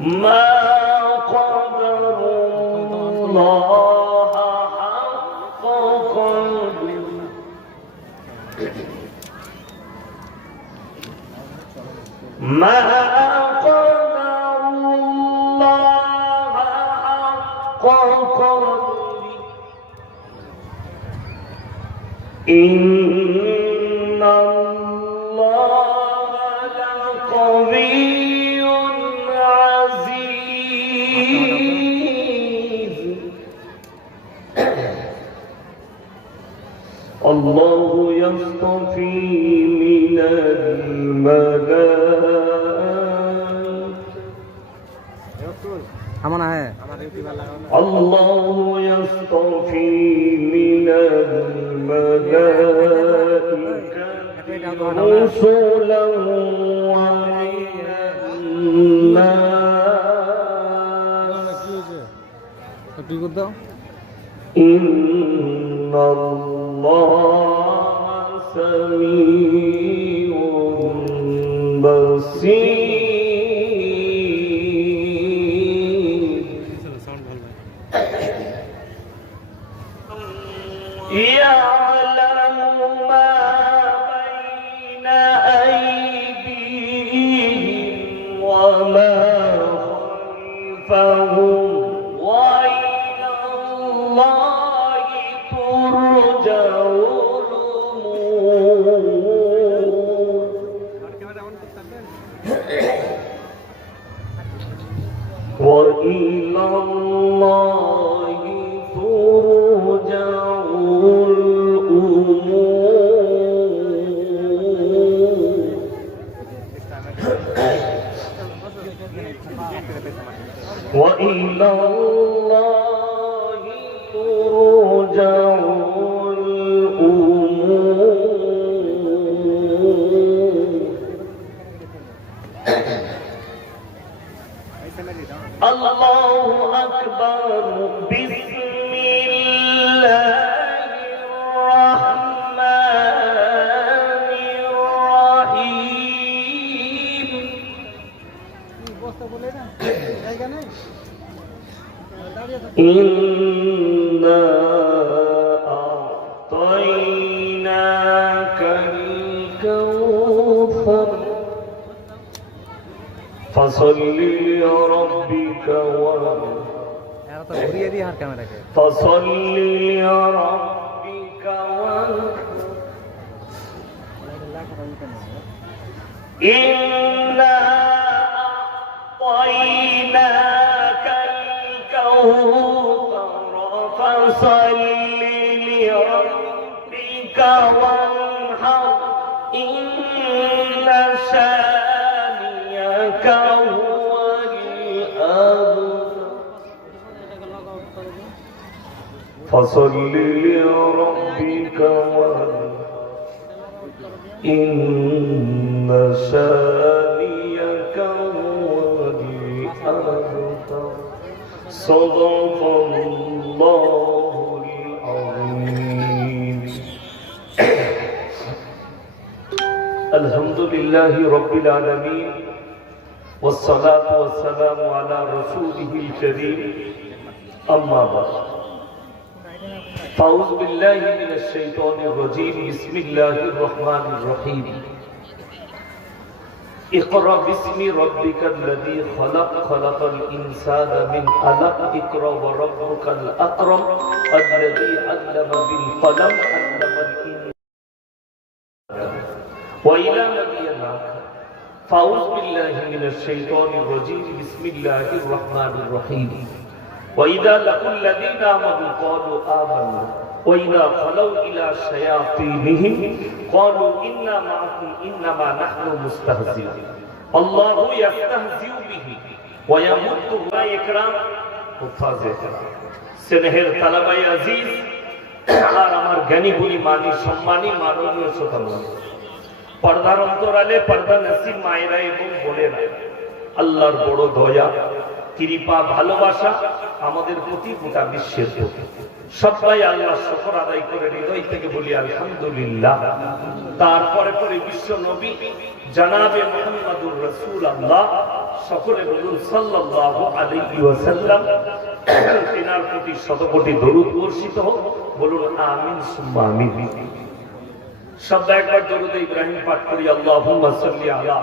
ما قدر الله حق قدره ما قدر الله حق قدره الله يصطفي من الملائكة الله يصطفي من الملائكة رسلا يعلم ما وإلى الله معروفا فصل لربك فصل لربك إنا أعطيناك الكوثر فصل لربك وارض فصل لربك إن شانئك هو الأبتر صدق الله العظيم. الحمد لله رب العالمين والصلاة والسلام على رسوله الكريم. أما بعد. فأعوذ بالله من الشيطان الرجيم. بسم الله الرحمن الرحيم. اقرأ باسم ربك الذي خلق خلق الإنسان من علق اقرأ وربك الأكرم الذي علم بالقلم علم الإنسان. وإلى نبينا فأعوذ بالله من الشيطان الرجيم. بسم الله الرحمن الرحيم. وإذا لقوا الذين آمنوا قالوا آمنا وإذا خلوا إلى شياطينهم قالوا إنا معكم إنما نحن مستهزئون الله يستهزئ به ويمد إكرام حفاظ إكرام স্নেহের তালাবাই আজিজ আর আমার জ্ঞানী গুলি মানি সম্মানী মাননীয় শ্রোতা বন্ধু। পর্দার অন্তরালে পর্দা নসিব মায়েরা এবং বোনেরা আল্লাহর বড় দয়া কৃপা, ভালোবাসা আমাদের প্রতি গোটা বিশ্বের প্রতি। সবাই আল্লাহ শকর আদায় করে হৃদয় থেকে বলি, আলহামদুলিল্লাহ। তারপরে পরে বিশ্ব নবী জানাবে মোহাম্মদুর রসুল আল্লাহ সকলে বলুন, সাল্লাল্লাহু আলাইহি ওয়াসাল্লাম। তিনার প্রতি শতকোটি দরুদ বর্ষিত হোক, বলুন, আমিন, সুম্মা আমিন। শব্দ একবার দরুদ ইব্রাহিম পাঠ করি, আল্লাহুম্মা সাল্লি আলা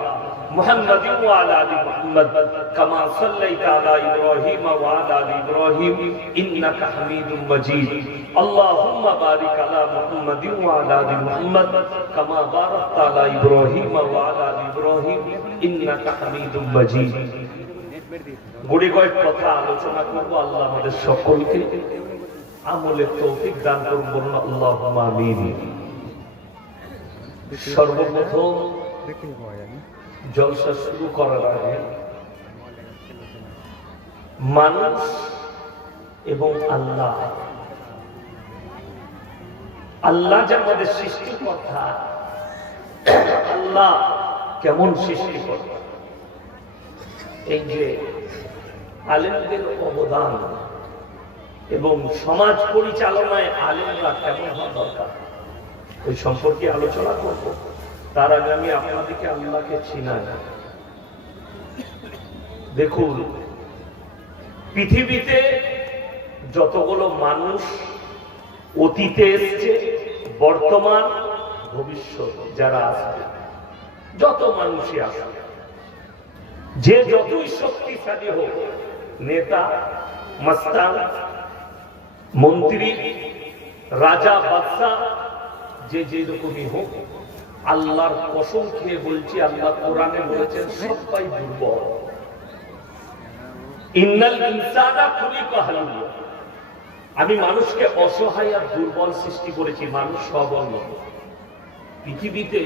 محمد وعلى ال محمد كما صليت على ابراهيم وعلى ال ابراهيم انك حميد مجيد اللهم بارك على محمد وعلى ال محمد كما باركت على ابراهيم وعلى ال ابراهيم انك حميد مجيد গুড়ি কয়েক কথা আলোচনা করবো আল্লাহ আমাদের সকলকে আমলের তৌফিক দান করুন বলুন আল্লাহ আমিন সর্বপ্রথম দেখি হয় আমি জলসা শুরু করার আগে মানুষ এবং আল্লাহ। আল্লাহ যে আমাদের সৃষ্টিকর্তা, আল্লাহ কেমন সৃষ্টিকর্তা? এই যে আলেমদের অবদান এবং সমাজ পরিচালনায় আলেমরা কেমন হওয়া দরকার, ওই সম্পর্কে আলোচনা করব। তার আগে আমি আপনাদেরকে আল্লাহকে চিনাই। দেখুন, পৃথিবীতে যতগুলো মানুষ অতীতে এসছে, বর্তমান, ভবিষ্যৎ যারা আসবে, যত মানুষই আসবে যে যতই শক্তিশালী হোক, নেতা মস্তান মন্ত্রী, রাজা, বাদশাহ, যে যেরকমই হোক আল্লাহর কসম খেয়ে বলছি, আল্লাহ কোরআনে বলেছেন, সবাই দুর্বল। আমি মানুষকে অসহায় আর দুর্বল সৃষ্টি করেছি, মানুষ সবল পৃথিবীতে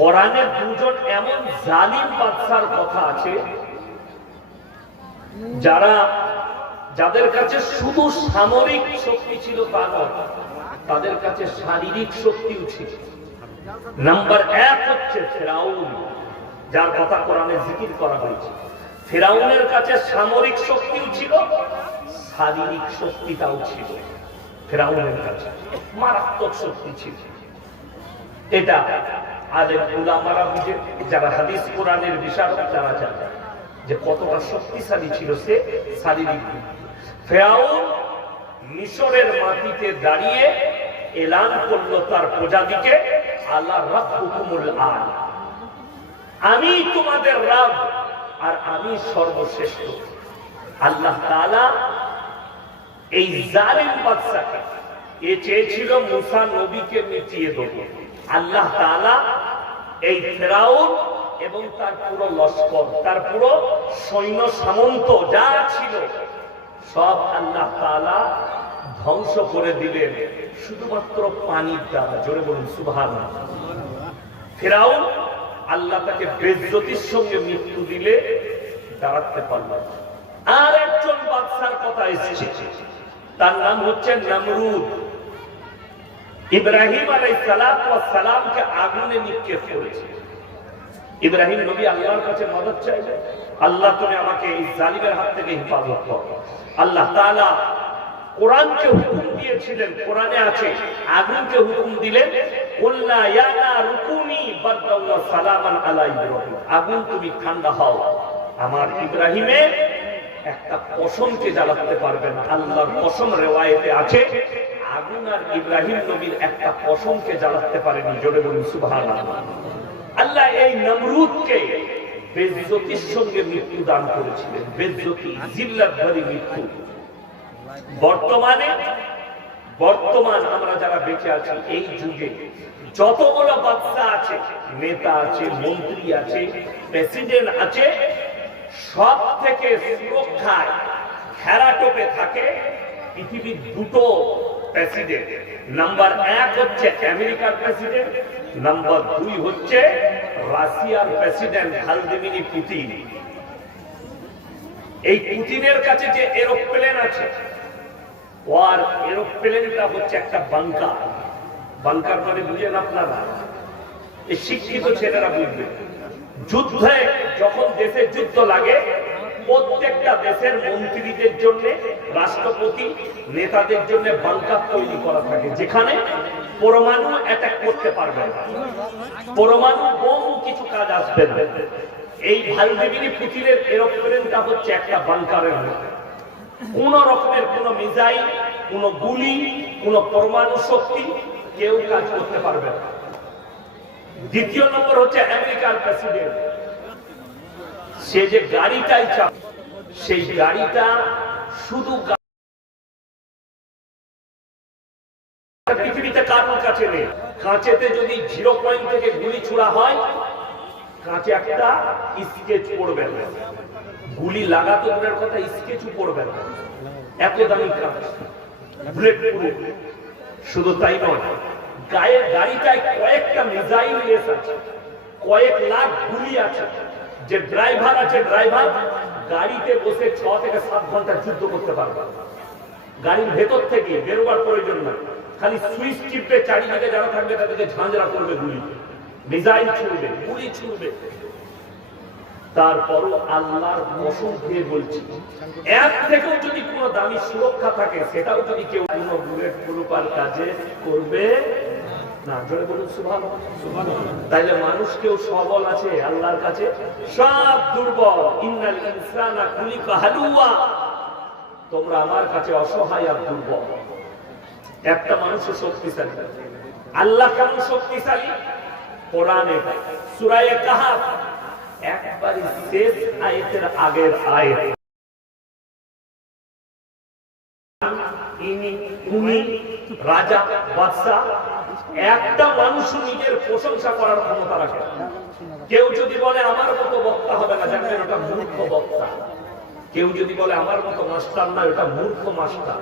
কোরআনে দুজন এমন জালিম বাদশার কথা আছে, যারা যাদের কাছে শুধু সামরিক শক্তি ছিল তা তাদের কাছে শারীরিক শক্তিও ছিল। নাম্বার এক হচ্ছে ফেরাউন, যার কথা কোরআনে জিকির করা হয়েছে। ফেরাউনের কাছে সামরিক শক্তিও ছিল, শারীরিক শক্তিটাও ছিল। ফেরাউনের কাছে মারাত্মক শক্তি ছিল। এটা আলেম উলামারা বুঝে, যারা হাদিস কোরআনের বিশারক যারা জানে, যে কতটা শক্তিশালী ছিল সে শারীরিক। ফেরাউন মিশরের মাটিতে দাঁড়িয়ে এলান করল তার প্রজাদিকে আমি তোমাদের রব আর আমি সর্বশ্রেষ্ঠ। আল্লাহ এই জালিম বাদশাকে, এ চেয়েছিল মুসা নবীকে মিটিয়ে দেবো। আল্লাহ এই ফেরাউন এবং তার পুরো লস্কর, তার পুরো সৈন্য সামন্ত যা ছিল, সব আল্লাহ ধ্বংস করে দিলেন শুধুমাত্র পানির দ্বারা, জোরে বলুন সুবহান ফেরাউন আল্লাহ তাকে বেজ্জতির সঙ্গে মৃত্যু দিলে দাঁড়াতে পারল আর একজন বাদশার কথা এসেছে, তার নাম হচ্ছে নমরুদ। ইব্রাহিম আলাই সালামকে আগুনে নিক্ষেপ করেছে। ইব্রাহিম নবী আল্লাহর কাছে মদত চাইলে আল্লাহ, তুমি আমাকে এই জালিমের হাত থেকে হেফাজত কর। আল্লাহ তাআলা কোরআনকে হুকুম দিয়েছিলেন, কোরআনে আছে, আগুনকে হুকুম দিলেন আগুন তুমি ঠান্ডা হও। আমার ইব্রাহিমের একটা কসমকে জ্বালাতে পারবে না আল্লাহর কসম রেওয়ায়েতে আছে। আগুন আর ইব্রাহিম নবীর একটা কসমকে জ্বালাতে পারেনি, জোরে বলুন, সুবহানাল্লাহ। আল্লাহ এই নমরুদকে বেজ্জতির সঙ্গে মৃত্যু দান করেছিলেন বেজ্জতি জিল্লাতভরি মৃত্যু। বর্তমানে, বর্তমান আমরা যারা বেঁচে আছি এই যুগে যতগুলো বাচ্চা আছে, নেতা আছে, মন্ত্রী আছে, প্রেসিডেন্ট আছে সব থেকে সুরক্ষায় ঘেরাটোপে থাকে পৃথিবীর দুটো প্রেসিডেন্ট। নাম্বার এক হচ্ছে আমেরিকার প্রেসিডেন্ট, নাম্বার দুই হচ্ছে রাশিয়ার প্রেসিডেন্ট ভ্লাদিমির পুতিন। এই পুতিনের কাছে যে এরোপ্লেন আছে ওর এরোপ্লেনটা হচ্ছে একটা বাংকার বাংকার মানে বুঝেন আপনারা? এই শিক্ষিত ছেলেরা বুঝবে। যুদ্ধে যখন দেশে যুদ্ধ লাগে, প্রত্যেকটা দেশের মন্ত্রীদের জন্য, রাষ্ট্রপতি, নেতাদের জন্য বাংকার তৈরি করা থাকে। যেখানে পরমাণু অ্যাটাক করতে পারবে না। পরমাণু বোম কিছু কাজ আসবে না। এই ভালদেবিনী পুতিলের এরোপ্লেনটা হচ্ছে একটা বাংকারের মতো কোন রকমের কোন মিসাইল কোন গুলি, কোন পরমাণু শক্তি কেউ কাজ করতে পারবে না। দ্বিতীয় নম্বর হচ্ছে আমেরিকার প্রেসিডেন্ট। সে যে গাড়িটাই চাপ, সেই গাড়িটা শুধু পৃথিবীতে কারোর কাছে নেই। কাঁচেতে যদি জিরো পয়েন্ট থেকে গুলি ছোড়া হয়, কাঁচে একটা স্কেচ পড়বে না। গুলি লাগাতে দূরের কথা স্কেচও পড়বে না। এত দামি কাঁচ বুলেট প্রুফ শুধু তাই নয় গায়ের গাড়িটায় কয়েকটা মিসাইল লেস আছে, কয়েক লাখ গুলি আছে। যে ড্রাইভার আছে ড্রাইভার গাড়িতে বসে ছ থেকে সাত ঘণ্টা যুদ্ধ করতে পারবে। গাড়ির ভেতর থেকে বেরোবার প্রয়োজন না খালি সুইচ টিপে চারিদিকে যারা থাকবে তাদেরকে ঝাঁঝরা করবে গুলি। মিসাইল ছুড়বে, গুলি ছুড়বে। তারপরও আল্লাহর কসম দিয়ে বলছি, এর থেকেও যদি কোনো দামি সুরক্ষা থাকে, সেটাও যদি কেউ কোনো বুলেট প্রুফার কাজে করবে তোমরা আমার কাছে অসহায় একটা মানুষের শক্তিশালী। আল্লাহ কেমন শক্তিশালী? কোরআনে। সুরায়ে একবারই শেষ আগের রাজা একটা নিজের প্রশংসা করার ক্ষমতা রাখে। কেউ যদি বলে, আমার মতো বক্তা হবে না জানবেন ওটা মূর্খ বক্তা। কেউ যদি বলে, আমার মতো মাস্টার না ওটা মূর্খ মাস্টার।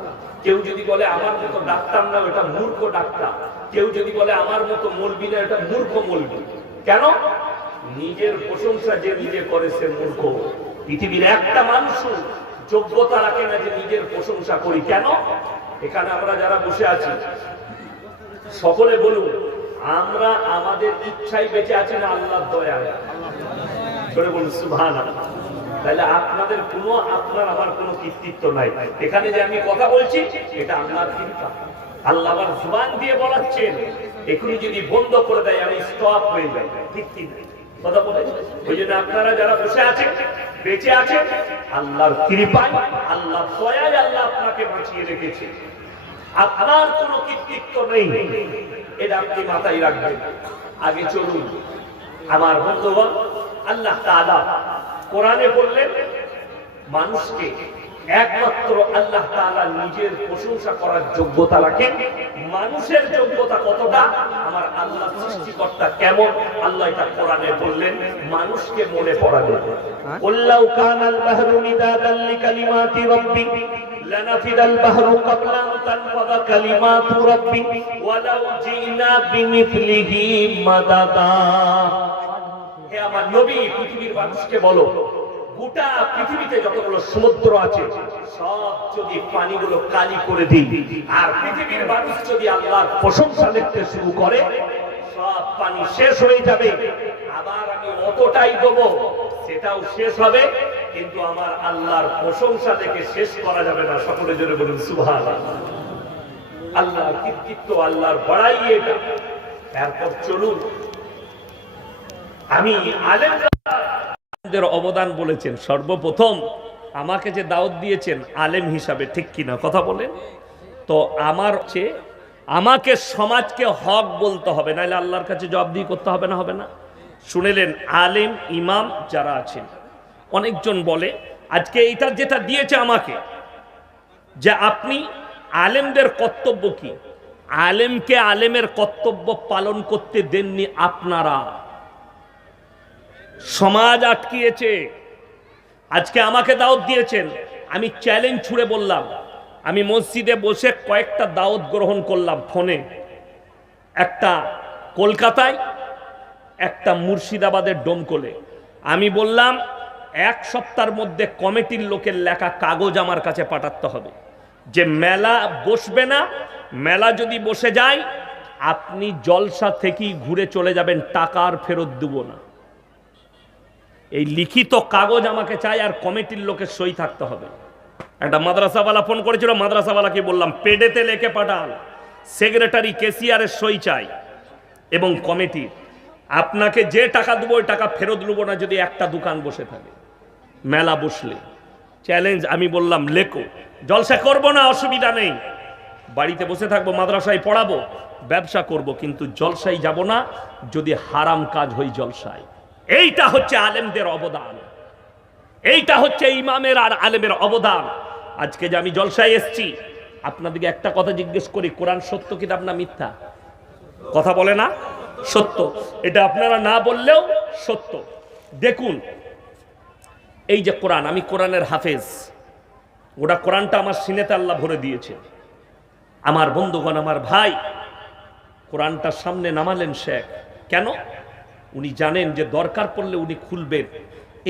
কেউ যদি বলে, আমার মতো ডাক্তার না ওটা মূর্খ ডাক্তার। কেউ যদি বলে, আমার মতো মলবি না এটা মূর্খ মলবি। কেন? নিজের প্রশংসা যে নিজে করে সে মূর্খ। পৃথিবীর একটা মানুষ যোগ্যতা রাখে না যে নিজের প্রশংসা করি। কেন? এখানে আমরা যারা বসে আছি, সকলে বলুন, আমরা আমাদের ইচ্ছাই বেঁচে আছি না আল্লাহর দয়ায়? করে বলুন সুভান তাহলে আপনাদের কোনো, আপনার আমার কোনো কৃতিত্ব নাই। এখানে যে আমি কথা বলছি, এটা আল্লাহর কৃপা আল্লাহ আমার জুবান দিয়ে বলাচ্ছেন এখনই যদি বন্ধ করে দেয়, আমি স্টপ হয়ে যাই। ঠিক কি না? কথা বলে। ওই জন্য আপনারা যারা বসে আছেন, বেঁচে আছেন, আল্লাহর কৃপায় আল্লাহ দয়ায় আল্লাহ আপনাকে বাঁচিয়ে রেখেছে। আপনার কোনো কৃতিত্ব নেই। এটা আপনি মাথায় রাখবেন। আগে চলুন। আমার বন্ধুগণ, আল্লাহ তাআলা কোরআনে বললেন, মানুষকে একমাত্র আল্লাহ তাআলা নিজের প্রশংসা করার যোগ্যতা রাখেন মানুষের যোগ্যতা কতটা আমার আল্লাহ সৃষ্টিকর্তা কেমন আল্লাহ এটা কোরআনে বললেন মানুষকে মনে পড়াবেন قُلْ كَانَ الْبَحْرُ مِدَادًا لِكَلِمَاتِ رَبِّي لنفد البحر قبل أن تنفذ كلمات ربي ولو جئنا بمثله مددا হে আমার নবী পৃথিবীর মানুষকে বলো গোটা পৃথিবীতে যতগুলো সমুদ্র আছে, সব যদি পানিগুলো কালি করে দিই, আর পৃথিবীর মানুষ যদি আল্লাহর প্রশংসা লিখতে শুরু করে, সব পানি শেষ হয়ে যাবে। আবার আমি অতটাই দেবো, সেটাও শেষ হবে, কিন্তু আমার আল্লাহর প্রশংসা দেখে শেষ করা যাবে না। সকলে জোরে বলুন সুভাষ আল্লাহর কৃতিত্ব, আল্লাহর বড়াই এটা। এরপর চলুন। আমি আলেমদের অবদান বলেছেন। সর্বপ্রথম আমাকে যে দাওয়াত দিয়েছেন আলেম হিসাবে, ঠিক কিনা কথা বলেন? তো আমার হচ্ছে, আমাকে সমাজকে হক বলতে হবে, নাহলে আল্লাহর কাছে জবাবদিহি করতে হবে না হবে না। শুনেলেন, আলেম, ইমাম যারা আছেন, অনেকজন বলে, আজকে এইটা যেটা দিয়েছে আমাকে, যে আপনি আলেমদের কর্তব্য কি? আলেমকে আলেমের কর্তব্য পালন করতে দেননি আপনারা। সমাজ আটকিয়েছে। আজকে আমাকে দাওয়াত দিয়েছেন। আমি চ্যালেঞ্জ ছুড়ে বললাম। আমি মসজিদে বসে কয়েকটা দাওয়াত গ্রহণ করলাম ফোনে। একটা কলকাতায়, একটা মুর্শিদাবাদের ডোমকলে। আমি বললাম, এক সপ্তাহের মধ্যে কমিটির লোকের লেখা কাগজ আমার কাছে পাঠাতে হবে। যে মেলা বসবে না, মেলা যদি বসে যায়, আপনি জলসা থেকেই ঘুরে চলে যাবেন, টাকা আর ফেরত দেবো না। এই লিখিত কাগজ আমাকে চাই আর কমিটির লোকের সই থাকতে হবে। একটা মাদ্রাসাওয়ালা ফোন করেছিল, মাদ্রাসাওয়ালাকে বললাম, পেডেতে লেখে পাঠান। সেক্রেটারি কেসিয়ারের সই চাই এবং কমিটির আপনাকে যে টাকা দেবো, ওই টাকা ফেরত নেব না, যদি একটা দোকান বসে থাকে। মেলা বসলে। চ্যালেঞ্জ, আমি বললাম, লেখো। জলসা করব না, অসুবিধা নেই। বাড়িতে বসে থাকব, মাদ্রাসায় পড়াবো, ব্যবসা করব, কিন্তু জলসায় যাব না, যদি হারাম কাজ হই জলসায়। এইটা হচ্ছে আলেমদের অবদান। এইটা হচ্ছে ইমামের আর আলেমের অবদান। আজকে যে আমি জলসায় এসছি, আপনাদেরকে একটা কথা জিজ্ঞেস করি, কোরআন সত্য কিতাব না মিথ্যা? কথা বলে না? সত্য। এটা আপনারা না বললেও সত্য। দেখুন, এই যে কোরআন, আমি কোরআনের হাফেজ। ওটা কোরআনটা আমার সিনেতে আল্লাহ ভরে দিয়েছে। আমার বন্ধুগণ, আমার ভাই কোরআনটার সামনে নামালেন শেখ। কেন? উনি জানেন যে দরকার পড়লে উনি খুলবেন।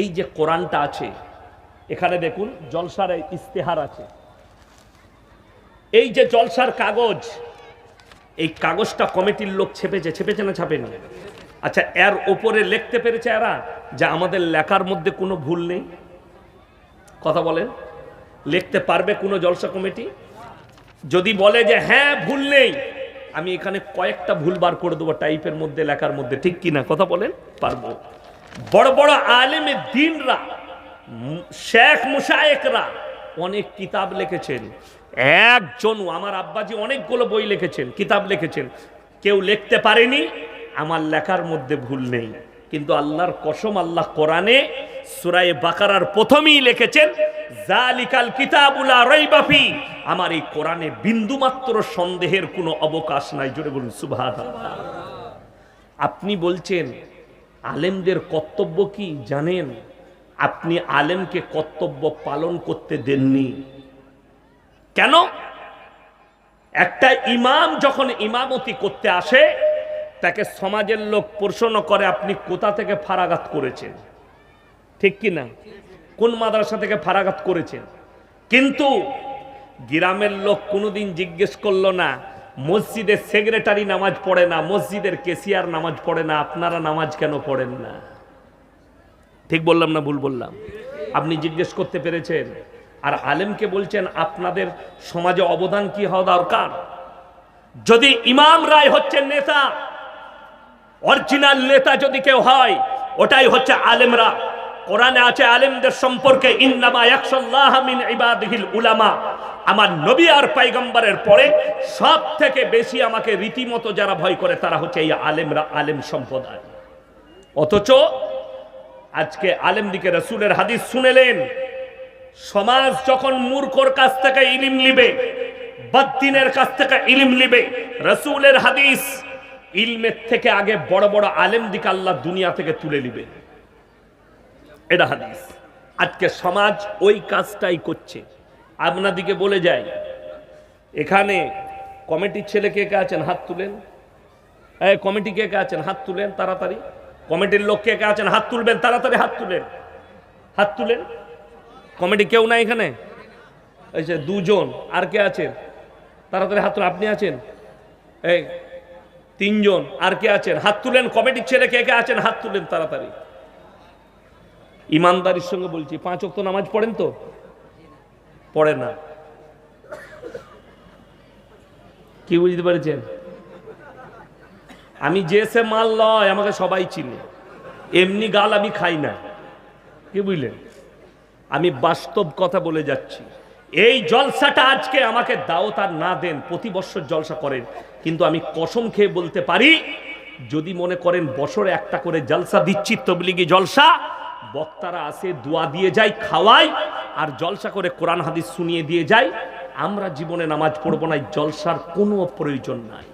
এই যে কোরআনটা আছে, এখানে দেখুন, জলসার ইস্তেহার আছে। এই যে জলসার কাগজ, এই কাগজটা কমিটির লোক ছেপেছে ছেপেছে না ছাপেনি আচ্ছা এর ওপরে লিখতে পেরেছে এরা যে আমাদের লেখার মধ্যে কোনো ভুল নেই। কথা বলেন। লিখতে পারবে কোনো জলসা কমিটি? যদি বলে যে হ্যাঁ ভুল নেই আমি এখানে কয়েকটা ভুল বার করে দেবো টাইপের মধ্যে, লেখার মধ্যে, ঠিক কিনা কথা বলেন, পারব। বড় বড় আলেমে দিনরা শেখ মুশায়েকরা অনেক কিতাব লিখেছেন। একজন, আমার আব্বাজি অনেকগুলো বই লিখেছেন, কিতাব লিখেছেন। কেউ লিখতে পারেনি, আমার লেখার মধ্যে ভুল নেই। কিন্তু আল্লাহর কসম আল্লাহ কোরআনে সুরায়ে বাকারার প্রথমেই লিখেছেন জালিকাল কিতাবুলা রাইবাফি আমার এই কোরআনে বিন্দুমাত্র সন্দেহের কোনো অবকাশ নাই। জোরে বলুন, সুবহানাল্লাহ। আপনি বলছেন, আলেমদের কর্তব্য কি? জানেন, আপনি আলেমকে কর্তব্য পালন করতে দেননি। কেন? একটা ইমাম যখন ইমামতি করতে আসে তাকে সমাজের লোক প্রশ্ন করে, আপনি কোথা থেকে ফারাগাত করেছেন? ঠিক কি না? কোন মাদ্রাসা থেকে ফারাগাত করেছেন? কিন্তু গ্রামের লোক কোনোদিন জিজ্ঞেস করল না মসজিদের সেক্রেটারি নামাজ পড়ে না, মসজিদের কেসিয়ার নামাজ পড়ে না, আপনারা নামাজ কেন পড়েন না? ঠিক বললাম না ভুল বললাম? আপনি জিজ্ঞেস করতে পেরেছেন? আর আলেমকে বলছেন, আপনাদের সমাজে অবদান কি হওয়া দরকার? যদি ইমাম রায় হচ্ছেন নেতা অরিজিনাল নেতা যদি কেউ হয়, ওটাই হচ্ছে আলেমরা। কোরআনে আছে, আলেমদের সম্পর্কে উলামা। আমার নবী আর পাইগম্বরের পরে সব থেকে বেশি আমাকে রীতিমতো যারা ভয় করে, তারা হচ্ছে এই আলেমরা, আলেম সম্প্রদায়। অথচ আজকে আলেম দিকে রসুলের হাদিস শুনেলেন, সমাজ যখন মূর্খর কাছ থেকে ইলিম নিবে বদ্দিনের কাছ থেকে ইলিম নিবে, রসুলের হাদিস ইলমের থেকে আগে বড় বড় আলেম দিকে আল্লাহ দুনিয়া থেকে তুলে নিবে এটা হাদিস। আজকে সমাজ ওই কাজটাই করছে। আপনাদিকে বলে যায় এখানে কমিটির ছেলে কে কে আছেন? হাত তুলেন। এই কমিটি কে কে আছেন? হাত তুলেন তাড়াতাড়ি। কমিটির লোক কে কে আছেন? হাত তুলবেন, তাড়াতাড়ি হাত তুলেন। হাত তুলেন। কমিটি কেউ নাই এখানে? এই যে দুজন। আর কে আছেন? তাড়াতাড়ি হাত আপনি আছেন? এই তিনজন, আর কে আছেন? হাত তুলেন, কমিটির ছেলে কে কে আছেন? হাত তুলেন তাড়াতাড়ি। ইমানদারির সঙ্গে বলছি, পাঁচ অক্ত নামাজ পড়েন তো? পড়ে না। কি বুঝতে পেরেছেন? আমি যে সে মাল লয়, আমাকে সবাই চিনে। এমনি গাল আমি খাই না। কি বুঝলেন? আমি বাস্তব কথা বলে যাচ্ছি। এই জলসাটা আজকে আমাকে দাওয়াত আর না দেন, প্রতি বছর জলসা করেন। কিন্তু আমি কসম খেয়ে বলতে পারি, যদি মনে করেন বছরে একটা করে জলসা দিচ্ছি, তবলিগি জলসা, বক্তারা আসে, দোয়া দিয়ে যায় খাওয়াই আর জলসা করে কোরআন, হাদিস শুনিয়ে দিয়ে যায়। আমরা জীবনে নামাজ পড়ব না জলসার কোনো প্রয়োজন নাই।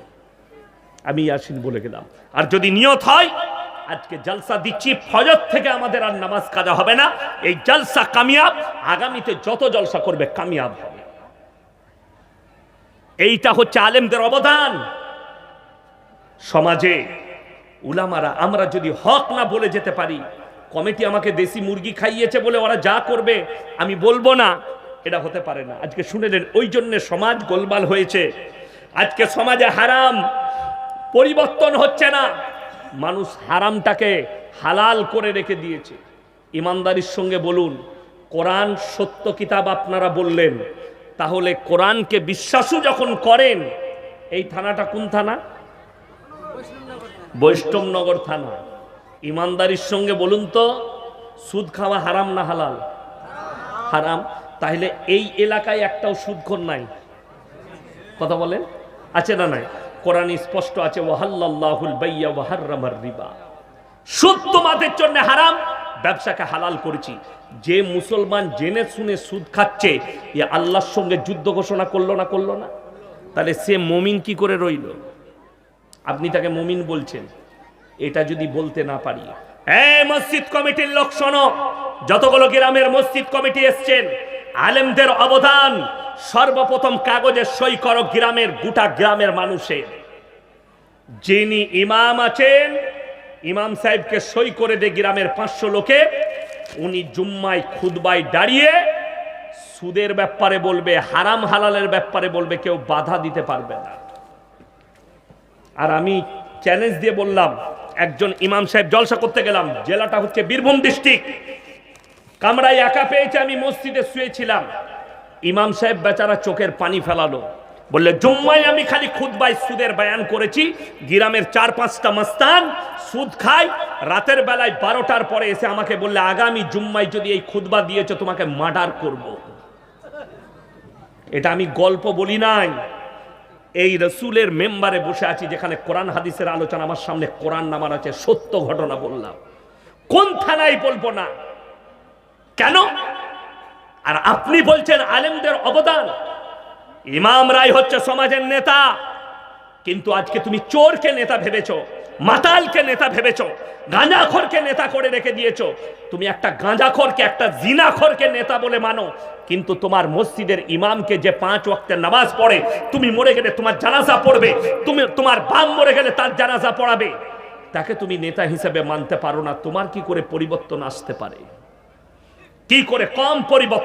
আমি ইয়াসিন বলে গেলাম। আর যদি নিয়ত হয় আজকে জলসা দিচ্ছি, ফজর থেকে আমাদের আর নামাজ কাজা হবে না। এই জলসা কামিয়াব, আগামীতে যত জলসা করবে কামিয়াব হবে। এইটা হচ্ছে আলেমদের অবদান। সমাজে উলামারা, আমরা যদি হক না বলে যেতে পারি, কমিটি আমাকে দেশি মুরগি খাইয়েছে বলে ওরা যা করবে, আমি বলব না, এটা হতে পারে না। আজকে শুনেলেন, ওই জন্য সমাজ গোলমাল হয়েছে। আজকে সমাজে হারাম, পরিবর্তন হচ্ছে না। মানুষ হারামটাকে হালাল করে রেখে দিয়েছে। ইমানদারির সঙ্গে বলুন, কোরআন সত্য কিতাব আপনারা বললেন, তাহলে কোরআনকে বিশ্বাসও যখন করেন, এই থানাটা কোন থানা? বৈষ্ণবনগর থানা। ইমানদারির সঙ্গে বলুন তো, সুদ খাওয়া হারাম না হালাল? হারাম। তাহলে এই এলাকায় একটাও সুদখোর নাই। কথা বলেন? আছে না নাই? কোরআন স্পষ্ট আছে ওয়াহাল্লাহুল বাইয়া ওয়াহাররামার রিবা। সুদ তোমাদের জন্য হারাম, ব্যবসাকে হালাল করেছি। যে মুসলমান জেনে শুনে সুদ খাচ্ছে, এ আল্লাহর সঙ্গে যুদ্ধ ঘোষণা করল না করল না? তাহলে সে মমিন কি করে রইল? আপনি তাকে মমিন বলছেন। এটা যদি বলতে না পারি। মসজিদ কমিটির লোক শোনো, যতগুলো গ্রামের মসজিদ কমিটি এসছেন, আলেমদের অবদান সর্বপ্রথম কাগজে সই করো গ্রামের গোটা গ্রামের মানুষের। যিনি ইমাম আছেন, ইমাম সাহেবকে সই করে দে গ্রামের পাঁচশো লোকে, উনি জুম্মায় খুদবায় দাঁড়িয়ে সুদের ব্যাপারে বলবে, হারাম হালালের ব্যাপারে বলবে, কেউ বাধা দিতে পারবে না। আর আমি চ্যালেঞ্জ দিয়ে বললাম, একজন ইমাম সাহেব জলসা করতে গেলাম, জেলাটা হচ্ছে বীরভূম ডিস্ট্রিক্ট কামরায় একা পেয়েছে, আমি মসজিদে শুয়েছিলাম। ইমাম সাহেব বেচারা চোখের পানি ফেলালো। বললে, জুম্মায় আমি খালি খুদবাই সুদের বয়ান করেছি, গ্রামের চার পাঁচটা মাস্তান, সুদ খায় রাতের বেলায় বারোটার পরে এসে আমাকে বললে, আগামী জুম্মায় যদি এই খুদবা দিয়েছ, তোমাকে মার্ডার করব। এটা আমি গল্প বলি নাই। এই রসুলের মেম্বারে বসে আছি, যেখানে কোরআন হাদিসের আলোচনা, আমার সামনে কোরআন নামার আছে, সত্য ঘটনা বললাম। কোন থানায় বলব না? কেন? আর আপনি বলছেন আলেমদের অবদান। ইমাম রায় হচ্ছে সমাজের নেতা। কিন্তু আজকে তুমি চোরকে নেতা ভেবেছো, মাতালকে নেতা ভেবেছো, গাঁজাখোরকে নেতা করে রেখে দিয়েছ। তুমি একটা গাঁজাখোরকে, একটা জিনাখোরকে নেতা বলে মানো। কিন্তু তোমার মসজিদের ইমামকে যে পাঁচ ওয়াক্তের নামাজ পড়ে, তুমি মরে গেলে তোমার জানাজা পড়বে, তুমি, তোমার বাম মরে গেলে তার জানাজা পড়াবে। তাকে তুমি নেতা হিসেবে মানতে পারো না, তোমার কি করে পরিবর্তন আসতে পারে? কি করে কম পরিবর্তন